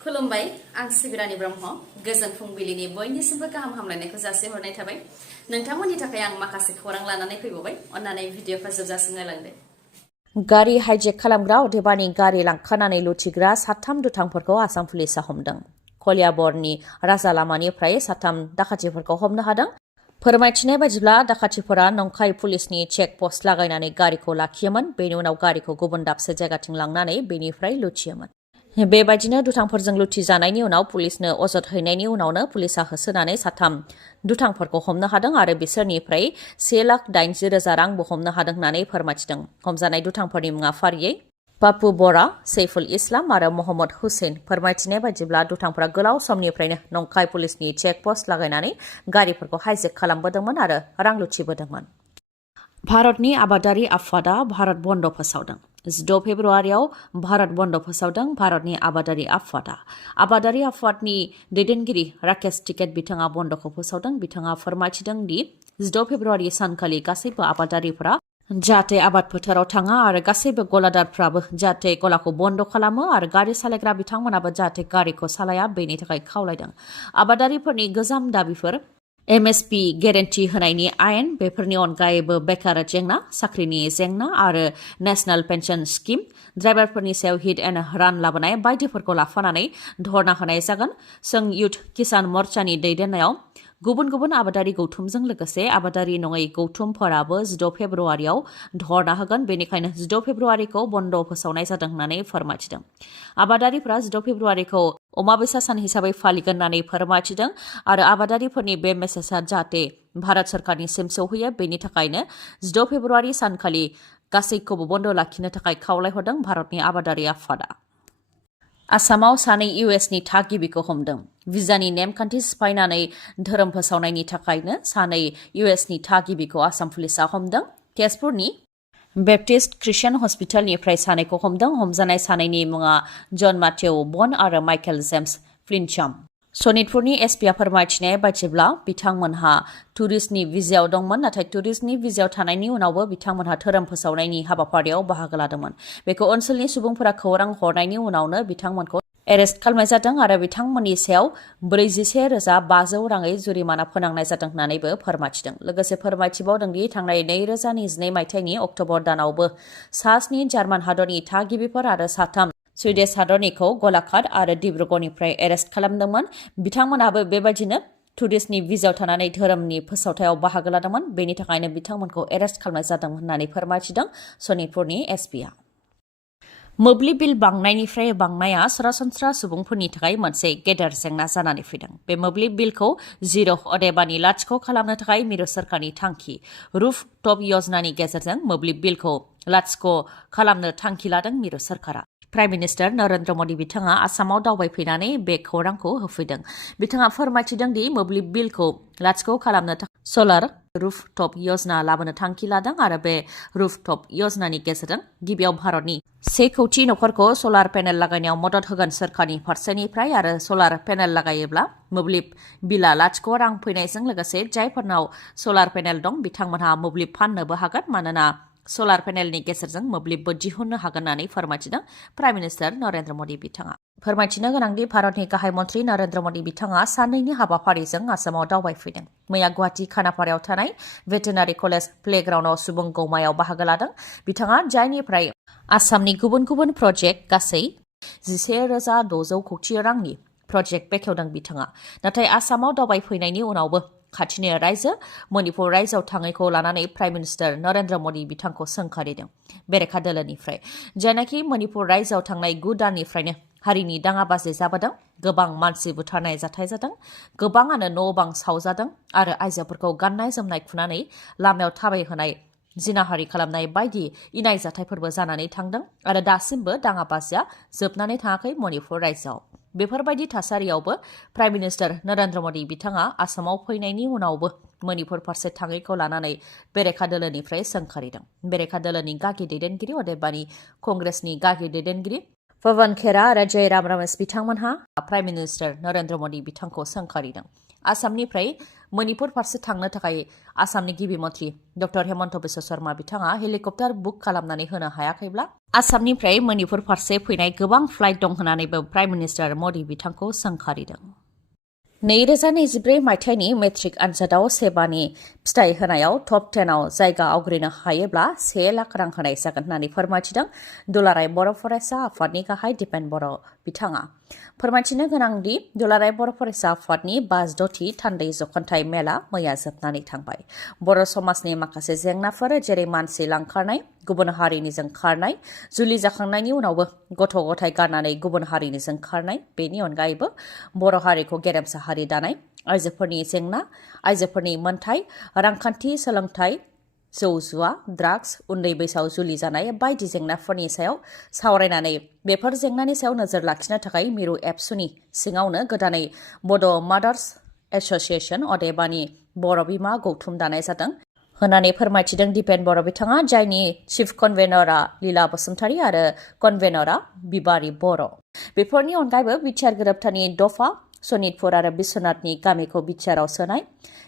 खुलुमबाय आं सिबिरानि ब्रह्म गोजोन फुंबिलिनि बयनिसिमबो गाहाम हामलायनायखौ जासिहरनाय थाबाय नोंथांमोननि थाखाय आं माखासे खौरां लानानै फैबावबाय अन्नानै भिडिअखौ जोबजासिम नायलांदो गारि हाइजेक खालामग्रा अदेबानि गारि लांखानानै लुथिग्रा साथाम दुथांफोरखौ आसाम पुलिसा हमदों कलियाबरनि राजा लामानिफ्राय साथाम दाखाथिफोरखौ हमनो हादों फोरमायथिनाय बायदिब्ला दाखाथिफोरा नंखाय पुलिसनि चेक पस्ट लागायनानै गारिखौ लाखियोमोन बेनि उनाव गारिखौ गुबुन दाबसे जायगाथिं लांनानै बेनिफ्राय लुथियोमोन बेबायदिनो दुथांफोरजों लुथिजानायनि उनाव पुलिसनो अजद हैनायनि उनावनो पुलिसा होसोनानै साथाम दुथांफोरखौ हमनो हादों आरो बिसोरनिफ्राय 1,80,000 रांबो हमनो हादों होननानै फोरमायथिदों हमजानाय दुथांफोरनि मुङा फारियै पापु बरा सैफुल इस्लाम आरो मोहम्मद हुसैन फोरमायथिनाय बायदिब्ला दुथांफोरा गोलाव समनिफ्रायनो नंखाय पुलिसनि चेक पस्ट लागायनानै गारिफोरखौ हाइजेक खालामबोदोंमोन आरो रां लुथिबोदोंमोन भारतनि आबादारि आफादा भारत बन्द फोसावदों 16 फेब्रुआरियाव भारत बन्द फोसावदों भारतनि आबादारि आफादनि दैदेनगिरि राकेश टिकेट बिथाङा बन्दखौ फोसावदों बिथाङा फोरमायथिदों दि 16 फेब्रुआरि सानखालि गासैबो आबादारिफोरा जाहाथे आबाद फोथाराव थाङा आरो गासैबो गलादारफ्राबो जाहाथे गलाखौ बन्द खालामो आरो गारि सालायग्रा बिथांमोनाबो जाहाथे गारिखौ सालाया बेनि थाखाय खावलायदों आबादारिफोरनि गोजाम दाबिफोर एमएसपि गेरेन्टि होनायनि आयेन बेफोरनि अनगायैबो बेकार जेंना साख्रिनि जेंना आरो नेशनेल पेन्सन स्किम ड्राइभारफोरनि सायाव हिट एन्ड रान लाबोनाय बायदिफोरखौ लाफानानै धरना होनाय जागोन जों युथ किसान मर्चानि दैदेननायाव गुबुन गुबुन आबादारि गौथुमजों लोगोसे आबादारि नङै गौथुमफोराबो 16 फेब्रुआरियाव धरना होगोन बेनिखायनो 16 फेब्रुआरिखौ बन्द फोसावनाय जादों होननानै फोरमायथिदों आबादारिफोरा 16 फेब्रुआरिखौ अमाबैसा सान हिसाबै फालिगोन होननानै फोरमायथिदों आरो आबादारिफोरनि बे मेसेजआ जाहाथे भारत सरकारनिसिम सौहैयो बेनि थाखायनो 16 फेब्रुआरि सानखालि गासैखौबो बन्द लाखिनो थाखाय खावलायहरदों भारतनि आबादारि आफादा आसामाव सानै इउएसनि थागिबिखौ हमदों भिजानि नेमखान्थि सिफायनानै धोरोम फोसावनायनि थाखायनो सानै इउएसनि थागिबिखौ आसाम पुलिसा हमदों तेजपुरनि बेप्टिस्ट क्रिस्टियान हस्पिटालनिफ्राय सानैखौ हमदों हमजानाय सानैनि मुङा जन माथेव बन आरो माइकेल जेम्स फ्लिनचाम सनितपुरनि एसपिआ फोरमायथिनाय बायदिब्ला बिथांमोनहा टुरिस्टनि भिजायाव दंमोन नाथाय टुरिस्टनि भिजायाव थानायनि उनावबो बिथांमोनहा धोरोम फोसावनायनि हाबाफारियाव बाहागो लादोंमोन बेखौ ओनसोलनि सुबुंफोरा खौरां हरनायनि उनावनो बिथांमोनखौ एरेस्ट खालामनाय जादों आरो बिथांमोननि सायाव 41,500 राङै जुरिमाना फोनांनाय जादों होननानैबो फोरमायथिदों लोगोसे फोरमायथिबावदों दि थांनाय 2022 मायथाइनि अक्ट'बर दानावबो 7 जार्मान हादरनि थागिबिफोर आरो 3 सुइडिश हादरनिखौ गलाघाट आरो डिब्रुगड़निफ्राय एरेस्ट खालामदोंमोन बिथांमोनाबो बेबायदिनो टुरिस्टनि भिजायाव थानानै धोरोमनि फोसावथायाव बाहागो लादोंमोन बेनि थाखायनो बिथांमोनखौ एरेस्ट खालामनाय जादों होननानै फोरमायथिदों सनितपुरनि एसपिआ मोब्लिब बिल बांनायनिफ्राय बांनाया सरासनस्रा सुबुंफोरनि थाखाय मोनसे गेदेर जेंना जानानै फैदों बे मोब्लिब बिलखौ जिर' अदेबानि लाथिख' खालामनो थाखाय मिरु सोरखारनि थांखि रुफ टप यजनानि गेजेरजों मोब्लिब बिलखौ लाथिख' खालामनो थांखि लादों मिरु सोरखारा प्राइम मिनिस्टार नरेन्द्र मदि बिथाङा आसामाव दावबायफैनानै बे खौरांखौ होफैदों बिथाङा फोरमायथिदों दि मोब्लिब बिलखौ लाथिख' खालामनो थाखाय सलार रुफ टप यजना लाबोनो थांखि लादों आरो बे रुफ टप यजनानि गेजेरजों गिबियाव भारतनि 1 कौटि नखरखौ सलार पेनेल लागायनायाव मदद होगोन सोरखारनि फारसेनिफ्राय आरो सलार पेनेल लागायोब्ला मोब्लिब बिला लाथिख' रां फैनायजों लोगोसे जायफोरनाव सलार पेनेल दं बिथांमोनहा मोब्लिब फाननोबो हागोन मानोना सलार पेनेलनि गेजेरजों मोब्लिबबो दिहुननो हागोन होननानै फोरमायथिदों प्राइम मिनिस्टार नरेन्द्र मदि बिथाङा फोरमायथिनो गोनांदि भारतनि गाहाय मन्थ्रि नरेन्द्र मदि बिथाङा साननैनि हाबाफारिजों आसामाव दावबायफैदों मैया गुवाहाटी खानापारायाव थानाय भेटेनारि कलेज प्लेग्राउन्डआव सुबुं गौमायाव बाहागो लादों बिथाङा जायनिफ्राय आसामनि गुबुन गुबुन प्रजेक्ट गासै 11,600 कौटि रांनि प्रजेक्ट बेखेवदों बिथाङा नाथाय आसामाव दावबायफैनायनि उनावबो खाथिनि रायजो मणिपुर रायजोआव थाङैखौ लानानै प्राइम मिनिस्टार नरेन्द्र मदि बिथांखौ सोंखारिदों बेरेखा दोलोनिफ्राय जायनाखि मणिपुर रायजोआव थांनाय 9 दाननिफ्रायनो हारिनि दाङाबाजि जाबोदों गोबां मानसि बुथारनाय जाथाय जादों गोबाङानो न' बां सावजादों आरो आइजोफोरखौ गाननाय जोमनाय खुनानै लामायाव थाबायहोनाय जिनाहारि खालामनाय बायदि इनाय जाथायफोरबो जानानै थांदों आरो दासिमबो दाङाबाजिया जोबनानै थाङाखै मणिपुर रायजोआव बेफोरबायदि थासारियावबो प्राइम मिनिस्टार नरेन्द्र मदि बिथाङा आसामाव फैनायनि उनावबो मणिपुर फारसे थाङैखौ लानानै बेरेखा दोलोनिफ्राय सोंखारिदों बेरेखा दोलोनि गागि दैदेनगिरि अदेबानि कंग्रेसनि गागि दैदेनगिरि पवन खेरा आरो जयराम रमेश बिथांमोनहा प्राइम मिनिस्टार नरेन्द्र मदि बिथांखौ सोंखारिदों आसामनिफ्राय मणिपुर फारसे थांनो थाखाय आसामनि गिबि मन्थ्रि डक्टर हेमन्त बिश्व शर्मा बिथाङा हेलिकप्टार बुक खालामनानै होनो हायाखैब्ला आसामनिफ्राय मणिपुर फारसे फैनाय गोबां फ्लाइट दं होननानैबो प्राइम मिनिस्टार मदि बिथांखौ सोंखारिदों। 2024 मायथाइनि मेट्रिक आनजादाव सेबानि फिथाइ होनायाव टप 10आव जायगा आवग्रिनो हायोब्ला 1 लाख रां होनाय जागोन होननानै फोरमायथिदों दुलाराय बर' फरायसा आफादनि गाहाय दिपेन बर' बिथाङा। फोरमायथिनो गोनांदि दुलाराय बर' फरायसा आफादनि 56थि थान्दै जखनथाइ मेला मैया जोबनानै थांबाय। बर' समाजनि माखासे जेंनाफोर जेरै मानसि लांखारनाय, गुबुन हारिनिजों खारनाय, जुलि जाखांनायनि उनावबो गथ' गथाय गारनानै गुबुन हारिनिजों खारनाय, बेनि अनगायैबो बर' हारिखौ गेरेमसा हारि दानाय, आइजोफोरनि जेंना, आइजोफोरनि मोनथाय, रांखान्थि, सोलोंथाय, जौ जुवा, ड्राग्स, उन्दै बैसोआव जुलि जानाय बायदि जेंनाफोरनि सायाव सावरायनानै बेफोर जेंनानि सायाव नोजोर लाखिनो थाखाय मिरु एबसुनि सिङावनो गोदानै बड' मादार्स एस'सिएशन अदेबानि बर' बिमा गौथुम दानाय जादों होननानै फोरमायथिदों दिपेन बर' बिथाङा, जायनि चिफ कनभेनरआ लीला बसुमतारी आरो कनभेनरआ बिबारि बर'। बेफोरनि अनगायैबो बिटिआर गोरोबथानि दफा सनितपुर आरो बिश्वनाथनि गामिखौ बिटिआरआव सोनाय,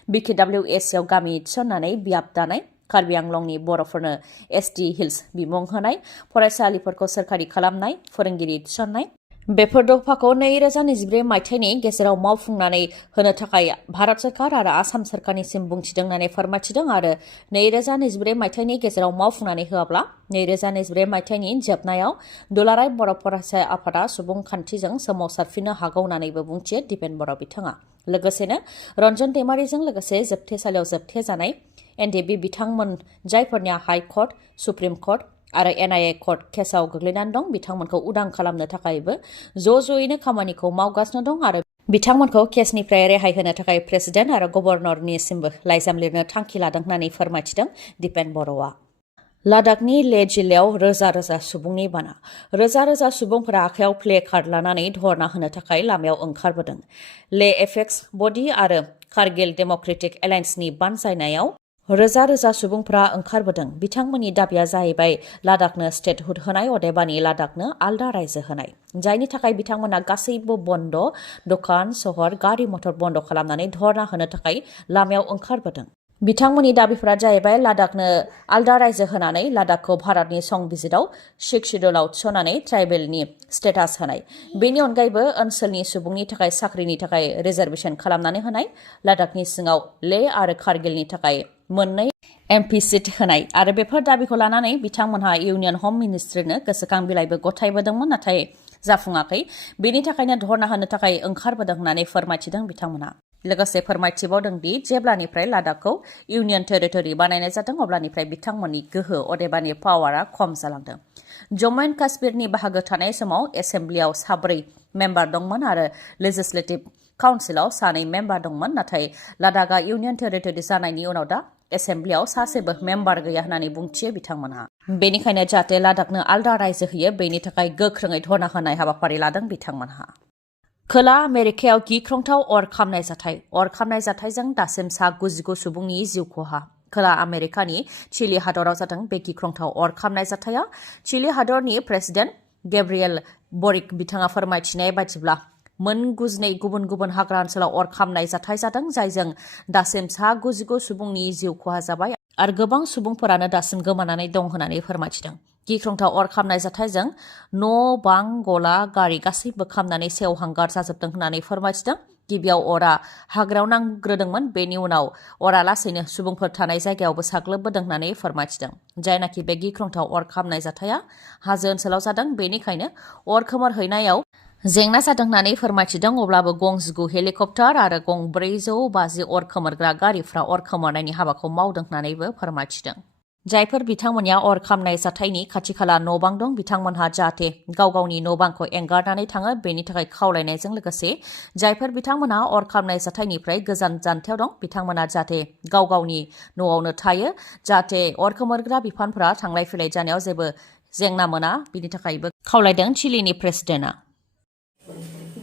बिकेडब्लिउएसआव गामि थिसननानै बियाब दानाय, कार्बि आंलंनि बर'फोरनो एसटि हिल्स बिमुं होनाय, फरायसालिफोरखौ सोरखारि खालामनाय, फोरोंगिरि थिसननाय, बेफोर दफाखौ 2024 मायथाइनि गेजेराव मावफुंनानै होनो थाखाय भारत सरकार आरो आसाम सरकारनिसिम बुंथिदों होननानै फोरमायथिदों आरो 2024 मायथाइनि गेजेराव मावफुंनानै होआब्ला 2024 मायथाइनि जोबनायाव दुलाराय बर' फरायसा आफादा सुबुंखान्थिजों सोमावसारफिननो हागौ होननानैबो बुंथियो दिपेन बर' बिथाङा। लोगोसेनो रन्जन दैमारिजों लोगोसे जोबथेसालियाव जोबथेजानाय एनडिबि बिथांमोन जायफोरनिया हाइ कर्ट, सुप्रिम कर्ट आरो एनआइए कर्ट केसाव गोग्लैनानै दं बिथांमोनखौ उदां खालामनो थाखायबो ज'यैनो खामानिखौ मावगासिनो दं आरो बिथांमोनखौ केसनिफ्राय रेहाय होनो थाखाय प्रेसिडेन्ट आरो गभर्नरनिसिमबो लाइजाम लिरनो थांखि लादों होननानै फोरमायथिदों दिपेन बर'आ। लादाखनि ले जिल्लायाव रोजा रोजा सुबुंनि बाना। रोजा रोजा सुबुंफोरा आखायाव प्ले कार्ड लानानै धरना होनो थाखाय लामायाव ओंखारबोदों। ले एपेक्स बडी आरो कारगिल डेम'क्रेटिक एलायन्सनि बानजायनायाव रोजा रोजा सुबुंफोरा ओंखारबोदों। बिथांमोननि दाबिया जाहैबाय लादाखनो स्टेटहुड होनाय अदेबानि लादाखनो आलदा रायजो होनाय, जायनि थाखाय बिथांमोना गासैबो बन्द, दखान, सहर, गारि मटर बन्द खालामनानै धरना होनो थाखाय लामायाव ओंखारबोदों। बिथांमोननि दाबिफोरा जाहैबाय लादाखनो आलदा रायजो होनानै लादाखखौ भारतनि संबिजिराव 6 शिड्युलाव थिसननानै ट्राइबेलनि स्टेटास होनाय, बेनि अनगायैबो ओनसोलनि सुबुंनि थाखाय साख्रिनि थाखाय रिजार्भेसन खालामनानै होनाय, लादाखनि सिङाव ले आरो कारगिलनि थाखाय 2 एमपि सिट होनाय आरो बेफोर दाबिखौ लानानै बिथांमोनहा इउनियन हम मिनिस्ट्रिनो गोसोखां बिलाइबो गथायबोदोंमोन, नाथाय जाफुङाखै। बेनि थाखायनो धरना होनो थाखाय ओंखारबोदों होननानै फोरमायथिदों बिथांमोनहा। लोगोसे फोरमायथिबावदों दि जेब्लानिफ्राय लादाखखौ इउनियन टेरिटरि बानायनाय जादों अब्लानिफ्राय बिथांमोननि गोहो अदेबानि पावारा खम जालांदों। जम्मु एन्ड काश्मीरनि बाहागो थानाय समाव एसेम्ब्लियाव 4 मेम्बार दंमोन आरो लेजिस्लेटिभ काउन्सिलाव 2 मेम्बार दंमोन, नाथाय लादाखआ इउनियन टेरिटरि जानायनि उनाव दा एसेम्ब्लियाव सासेबो मेम्बार गैया होननानै बुंथियो बिथांमोनहा। बेनिखायनो जाहाथे लादाखनो आलदा रायजो होयो बेनि थाखाय गोख्रोङै धरना होनाय हाबाफारि लादों बिथांमोनहा। खोला आमेरिकायाव गिख्रंथाव अर खामनाय जाथाय। अर खामनाय जाथायजों दासिम 99 सुबुंनि जिउ खहा। खोला आमेरिकानि चिली हादराव जादों बे गिख्रंथाव अर खामनाय जाथाया। चिली हादरनि प्रेसिडेन्ट गेब्रियेल बरिक बिथाङा फोरमायथिनाय बायदिब्ला 9 गुबुन गुबुन हाग्रा ओनसोलाव अर खामनाय जाथाय जादों, जायजों दासिम 99 सुबुंनि जिउ खहा जाबाय आरो गोबां सुबुंफोरानो दासिम गोमानानै दं होननानै फोरमायथिदों। गिख्रंथाव अर खामनाय जाथायजों न', बां, गला, गारि गासैबो खामनानै सेवहांगार जाजोबदों होननानै फोरमायथिदों। गिबियाव अरा हाग्रायाव नांग्रोदोंमोन, बेनि उनाव अरा लासैनो सुबुंफोर थानाय जायगायावबो साग्लोबबोदों होननानै फोरमायथिदों। जायनाखि बे गिख्रंथाव अर खामनाय जाथाया हाजो ओनसोलाव जादों, बेनिखायनो अर खोमोरहैनायाव जेंना जादों होननानै फोरमायथिदों। अब्लाबो गं 9 हेलिकप्टार आरो गं 450 अर खोमोरग्रा गारिफ्रा अर खोमोरनायनि हाबाखौ मावदों होननानैबो फोरमायथिदों। जायफोर बिथांमोनहा अर खामनाय जाथायनि खाथि खाला न' बां दं बिथांमोनहा जाहाथे गाव गावनि न' बांखौ एंगारनानै थाङो बेनि थाखाय खावलायनायजों लोगोसे जायफोर बिथांमोनहा अर खामनाय जाथायनिफ्राय गोजान जानथायाव दं बिथांमोनहा जाहाथे गाव गावनि न'आवनो थायो, जाहाथे अर खोमोरग्रा बिफानफोरा थांलाय फैलाय जानायाव जेबो जेंना मोना, बिनि थाखायबो खावलायदों चिलीनि प्रेसिडेन्टआ।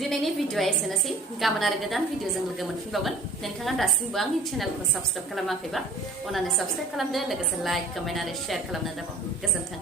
दिनैनि भिडिअआ एसेनोसै। गाबोन आरो गोदान भिडिअजों लोगो मोनफिनबावगोन। नोंथाङा दासिमबो आंनि चेनेलखौ साबस्क्राइब खालामाखैबा अन्नानै साबस्क्राइब खालामदो, लोगोसे लाइक, कमेन्ट आरो शेयार खालामनो दाबाव। गोजोन्थों।